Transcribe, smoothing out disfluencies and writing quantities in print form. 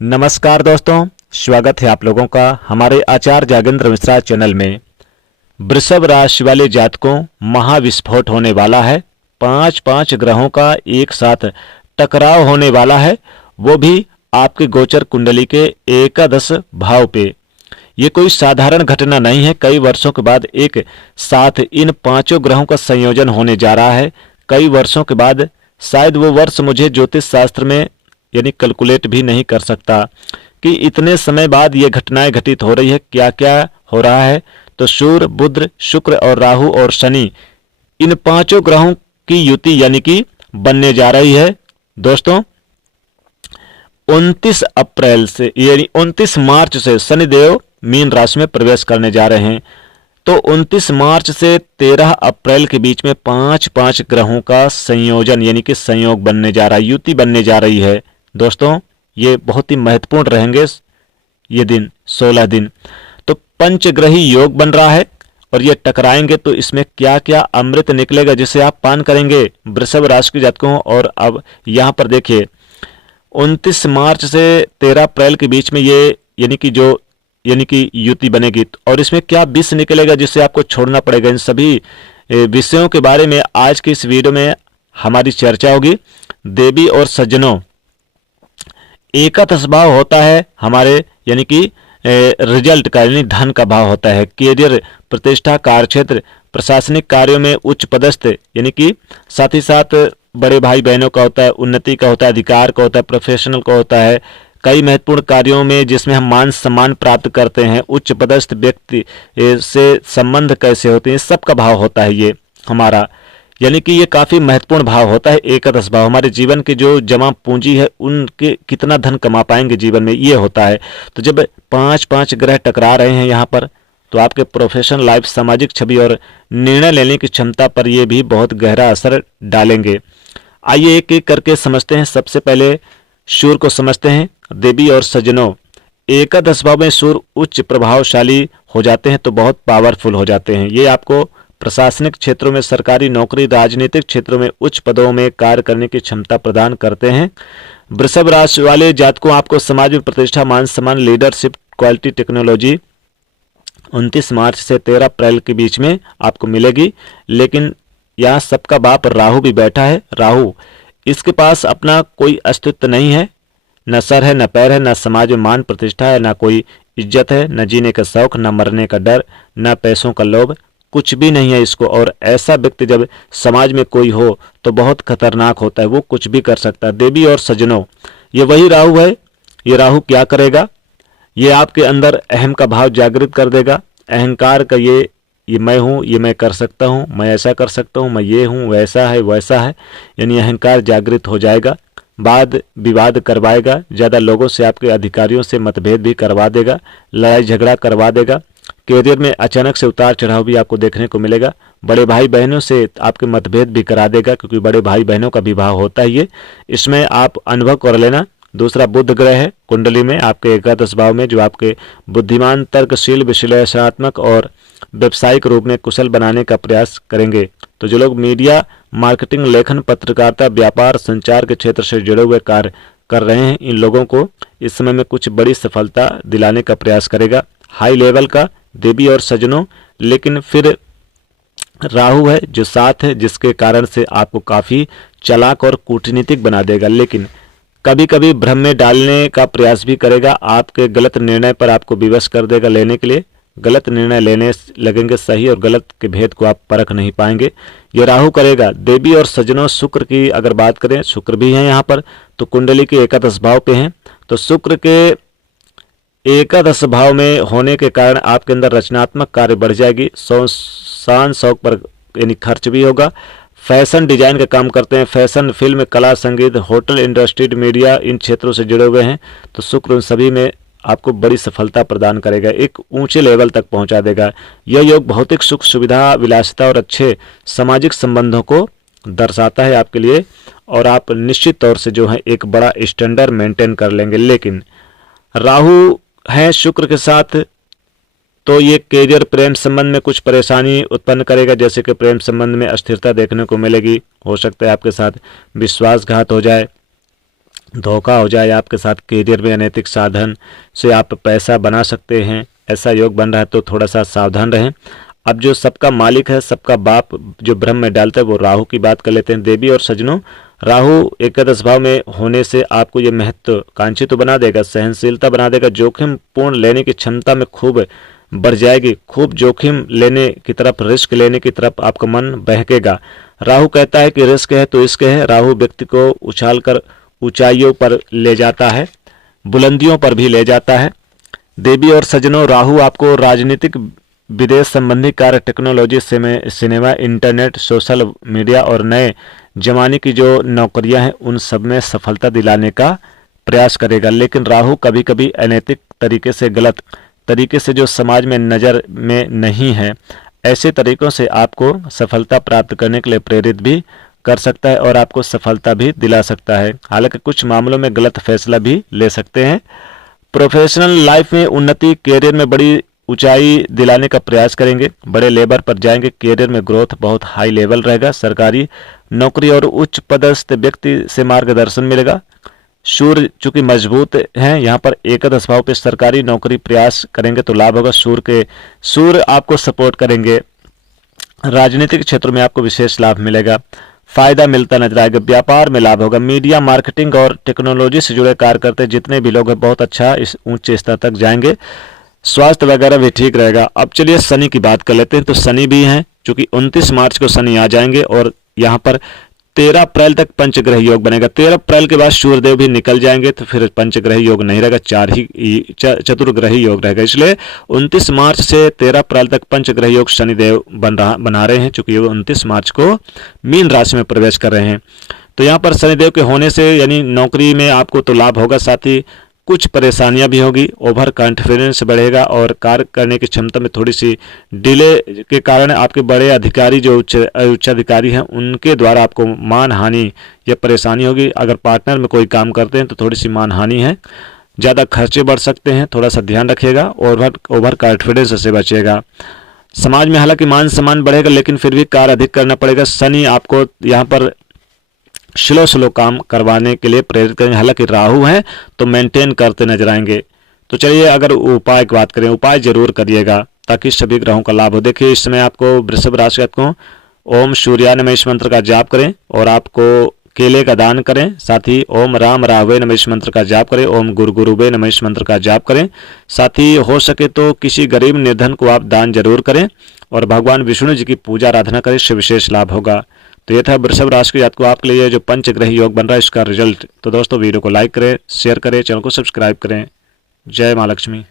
नमस्कार दोस्तों, स्वागत है आप लोगों का हमारे आचार्य जागेंद्र मिश्रा चैनल में। वृषभ राशि वाले जातकों, महाविस्फोट होने वाला है। पांच पांच ग्रहों का एक साथ टकराव होने वाला है, वो भी आपके गोचर कुंडली के एकादश भाव पे। ये कोई साधारण घटना नहीं है। कई वर्षों के बाद एक साथ इन पांचों ग्रहों का संयोजन होने जा रहा है। कई वर्षों के बाद, शायद वो वर्ष मुझे ज्योतिष शास्त्र में यानी कैलकुलेट भी नहीं कर सकता कि इतने समय बाद ये घटनाएं घटित हो रही है। क्या क्या हो रहा है? तो सूर्य, बुध, शुक्र और राहु और शनि, इन पांचों ग्रहों की युति यानी कि बनने जा रही है। दोस्तों, 29 अप्रैल से यानी 29 मार्च से शनिदेव मीन राशि में प्रवेश करने जा रहे हैं। तो 29 मार्च से 13 अप्रैल के बीच में पांच पांच ग्रहों का संयोजन यानी कि संयोग बनने जा रहा है, युति बनने जा रही है। दोस्तों, ये बहुत ही महत्वपूर्ण रहेंगे ये दिन, 16 दिन। तो पंचग्रही योग बन रहा है और ये टकराएंगे तो इसमें क्या क्या अमृत निकलेगा जिसे आप पान करेंगे वृषभ राशि के जातकों। और अब यहां पर देखिए, 29 मार्च से 13 अप्रैल के बीच में ये यानी कि युति बनेगी और इसमें क्या विष निकलेगा जिसे आपको छोड़ना पड़ेगा। इन सभी विषयों के बारे में आज की इस वीडियो में हमारी चर्चा होगी। देवी और सज्जनों, एकादश भाव होता है हमारे यानी कि रिजल्ट का यानी धन का भाव होता है। कैरियर, प्रतिष्ठा, कार्यक्षेत्र, प्रशासनिक कार्यों में उच्च पदस्थ यानी कि साथ ही साथ बड़े भाई बहनों का होता है, उन्नति का होता है, अधिकार का होता है, प्रोफेशनल का होता है। कई महत्वपूर्ण कार्यों में जिसमें हम मान सम्मान प्राप्त करते हैं, उच्च पदस्थ व्यक्ति से संबंध कैसे होते हैं, सबका भाव होता है ये हमारा। यानी कि ये काफी महत्वपूर्ण भाव होता है। एकादश भाव हमारे जीवन के जो जमा पूंजी है उनके कितना धन कमा पाएंगे जीवन में, ये होता है। तो जब पांच पांच ग्रह टकरा रहे हैं यहाँ पर, तो आपके प्रोफेशनल लाइफ, सामाजिक छवि और निर्णय लेने की क्षमता पर ये भी बहुत गहरा असर डालेंगे। आइए एक एक करके समझते हैं। सबसे पहले सूर्य को समझते हैं। देवी और सज्जनों, एकादश भाव में सूर्य उच्च प्रभावशाली हो जाते हैं तो बहुत पावरफुल हो जाते हैं। ये आपको प्रशासनिक क्षेत्रों में, सरकारी नौकरी, राजनीतिक क्षेत्रों में उच्च पदों में कार्य करने की क्षमता प्रदान करते हैं। वृषभ राशि वाले जातकों, आपको समाज में प्रतिष्ठा, मान सम्मान, लीडरशिप क्वालिटी, टेक्नोलॉजी 29 मार्च से 13 अप्रैल के बीच में आपको मिलेगी। लेकिन यहाँ सबका बाप राहु भी बैठा है। राहु, इसके पास अपना कोई अस्तित्व नहीं है, न सर है, न पैर है, न समाज में मान प्रतिष्ठा है, न कोई इज्जत है, न जीने का शौक, न मरने का डर, न पैसों का लोभ, कुछ भी नहीं है इसको। और ऐसा व्यक्ति जब समाज में कोई हो तो बहुत खतरनाक होता है, वो कुछ भी कर सकता है। देवी और सज्जनों, ये वही राहु है। ये राहु क्या करेगा? ये आपके अंदर अहम का भाव जागृत कर देगा। अहंकार का ये मैं हूँ, ये मैं कर सकता हूँ, मैं ऐसा कर सकता हूँ, मैं ये हूँ, वैसा है वैसा है, यानी अहंकार जागृत हो जाएगा। वाद विवाद करवाएगा, ज़्यादा लोगों से, आपके अधिकारियों से मतभेद भी करवा देगा, लड़ाई झगड़ा करवा देगा। कैरियर में अचानक से उतार चढ़ाव भी आपको देखने को मिलेगा। बड़े भाई बहनों से आपके मतभेद भी करा देगा, क्योंकि बड़े भाई बहनों का विवाह होता है ये, इसमें आप अनुभव कर लेना। दूसरा, बुध ग्रह है कुंडली में आपके एकादश भाव में, जो आपके बुद्धिमान, तर्कशील, विश्लेषणात्मक और व्यावसायिक रूप में कुशल बनाने का प्रयास करेंगे। तो जो लोग मीडिया, मार्केटिंग, लेखन, पत्रकारिता, व्यापार, संचार के क्षेत्र से जुड़े हुए कार्य कर रहे हैं, इन लोगों को इस समय में कुछ बड़ी सफलता दिलाने का प्रयास करेगा, हाई लेवल का। देवी और सज्जनों, लेकिन फिर राहु है जो साथ है, जिसके कारण से आपको काफी चालाक और कूटनीतिक बना देगा। लेकिन कभी कभी भ्रम में डालने का प्रयास भी करेगा। आपके गलत निर्णय पर आपको विवश कर देगा लेने के लिए। गलत निर्णय लेने लगेंगे, सही और गलत के भेद को आप परख नहीं पाएंगे, ये राहु करेगा। देवी और सज्जनों, शुक्र की अगर बात करें, शुक्र भी है यहाँ पर, तो कुंडली के एकादश भाव पे हैं। तो शुक्र के एकादश भाव में होने के कारण आपके अंदर रचनात्मक कार्य बढ़ जाएगी। शान शौक पर यानी खर्च भी होगा। फैशन डिजाइन का काम करते हैं, फैशन, फिल्म, कला, संगीत, होटल इंडस्ट्री, मीडिया, इन क्षेत्रों से जुड़े हुए हैं, तो शुक्र उन सभी में आपको बड़ी सफलता प्रदान करेगा, एक ऊंचे लेवल तक पहुंचा देगा। यह योग भौतिक सुख, सुविधा, विलासिता और अच्छे सामाजिक संबंधों को दर्शाता है आपके लिए, और आप निश्चित तौर से जो है एक बड़ा स्टैंडर्ड मेंटेन कर लेंगे। लेकिन राहु है शुक्र के साथ, तो ये कैरियर, प्रेम संबंध में कुछ परेशानी उत्पन्न करेगा, जैसे कि प्रेम संबंध में अस्थिरता देखने को मिलेगी। हो सकता है आपके साथ विश्वासघात हो जाए, धोखा हो जाए आपके साथ, करियर में अनैतिक साधन से आप पैसा बना सकते हैं, ऐसा योग बन रहा है तो थोड़ा सा सावधान रहें। अब जो सबका मालिक है, सबका बाप जो ब्रह्म में डालता है, वो राहु की बात कर लेते हैं। देवी और सज्जनों, राहु एकादश भाव में होने से आपको ये महत्वाकांक्षी तो बना देगा, सहनशीलता बना देगा, जोखिम पूर्ण लेने की क्षमता में खूब बढ़ जाएगी, खूब जोखिम लेने की तरफ, रिस्क लेने की तरफ आपका मन बहकेगा। राहु कहता है कि रिस्क है तो इश्क है। राहु व्यक्ति को उछाल कर ऊंचाइयों पर ले जाता है, बुलंदियों पर भी ले जाता है। देवी और सज्जनों, राहु आपको राजनीतिक, विदेश संबंधी कार्य, technology, cinema, internet, social media और नए जमाने की जो नौकरियां हैं उन सब में सफलता दिलाने का प्रयास करेगा। लेकिन राहु कभी कभी अनैतिक तरीके से, गलत तरीके से, जो समाज में नज़र में नहीं है, ऐसे तरीकों से आपको सफलता प्राप्त करने के लिए प्रेरित भी कर सकता है और आपको सफलता भी दिला सकता है। हालांकि कुछ मामलों में गलत फैसला भी ले सकते हैं। प्रोफेशनल लाइफ में उन्नति, करियर में बड़ी ऊंचाई दिलाने का प्रयास करेंगे, बड़े लेवल पर जाएंगे, करियर में ग्रोथ बहुत हाई लेवल रहेगा, सरकारी नौकरी और उच्च पदस्थ व्यक्ति से मार्गदर्शन मिलेगा। सूर्य चूंकि मजबूत हैं, यहाँ पर एकादश भाव पे सरकारी नौकरी प्रयास करेंगे तो लाभ होगा। सूर्य आपको सपोर्ट करेंगे, राजनीतिक क्षेत्र में आपको विशेष लाभ मिलेगा, फायदा मिलता नजर आएगा, व्यापार में लाभ होगा, मीडिया, मार्केटिंग और टेक्नोलॉजी से जुड़े कार्य करते जितने भी लोग हैं बहुत अच्छा इस ऊंचे स्तर तक जाएंगे। स्वास्थ्य वगैरह भी ठीक रहेगा। अब चलिए शनि की बात कर लेते हैं। तो शनि भी हैं, चूंकि 29 मार्च को शनि आ जाएंगे और यहाँ पर 13 अप्रैल तक पंचग्रह योग बनेगा। 13 अप्रैल के बाद सूर्यदेव भी निकल जाएंगे तो फिर पंचग्रह योग नहीं रहेगा, चतुर्ग्रही योग रहेगा। इसलिए 29 मार्च से 13 अप्रैल तक पंचग्रह योग शनिदेव बना रहे हैं, चूंकि 29 मार्च को मीन राशि में प्रवेश कर रहे हैं। तो यहाँ पर शनिदेव के होने से यानी नौकरी में आपको तो लाभ होगा, साथ ही कुछ परेशानियां भी होगी, ओवर कॉन्फिडेंस बढ़ेगा और कार्य करने की क्षमता में थोड़ी सी डिले के कारण आपके बड़े अधिकारी जो उच्च अधिकारी हैं उनके द्वारा आपको मान हानि या परेशानी होगी। अगर पार्टनर में कोई काम करते हैं तो थोड़ी सी मान हानि है, ज़्यादा खर्चे बढ़ सकते हैं, थोड़ा सा ध्यान रखिएगा, ओवर कॉन्फिडेंस से बचिएगा। समाज में हालांकि मान सम्मान बढ़ेगा लेकिन फिर भी कार्य अधिक करना पड़ेगा। शनि आपको यहाँ पर स्लो काम करवाने के लिए प्रेरित करेंगे। हालांकि राहु हैं तो मेंटेन करते नजर आएंगे। तो चलिए अगर उपाय की बात करें, उपाय जरूर करिएगा ताकि सभी ग्रहों का लाभ हो। देखिए इस समय आपको वृषभ राशि को ओम सूर्याय नमः इस मंत्र का जाप करें और आपको केले का दान करें। साथ ही ओम राम राघवे नमः इस मंत्र का जाप करें, ओम गुरुवे नमः इस मंत्र का जाप करें। साथ ही हो सके तो किसी गरीब निर्धन को आप दान जरूर करें और भगवान विष्णु जी की पूजा आराधना करें, इससे विशेष लाभ होगा। तो ये था वृषभ राशि के जातकों आपके लिए जो पंचग्रह योग बन रहा है इसका रिजल्ट। तो दोस्तों वीडियो को लाइक करें, शेयर करें, चैनल को सब्सक्राइब करें। जय मां लक्ष्मी।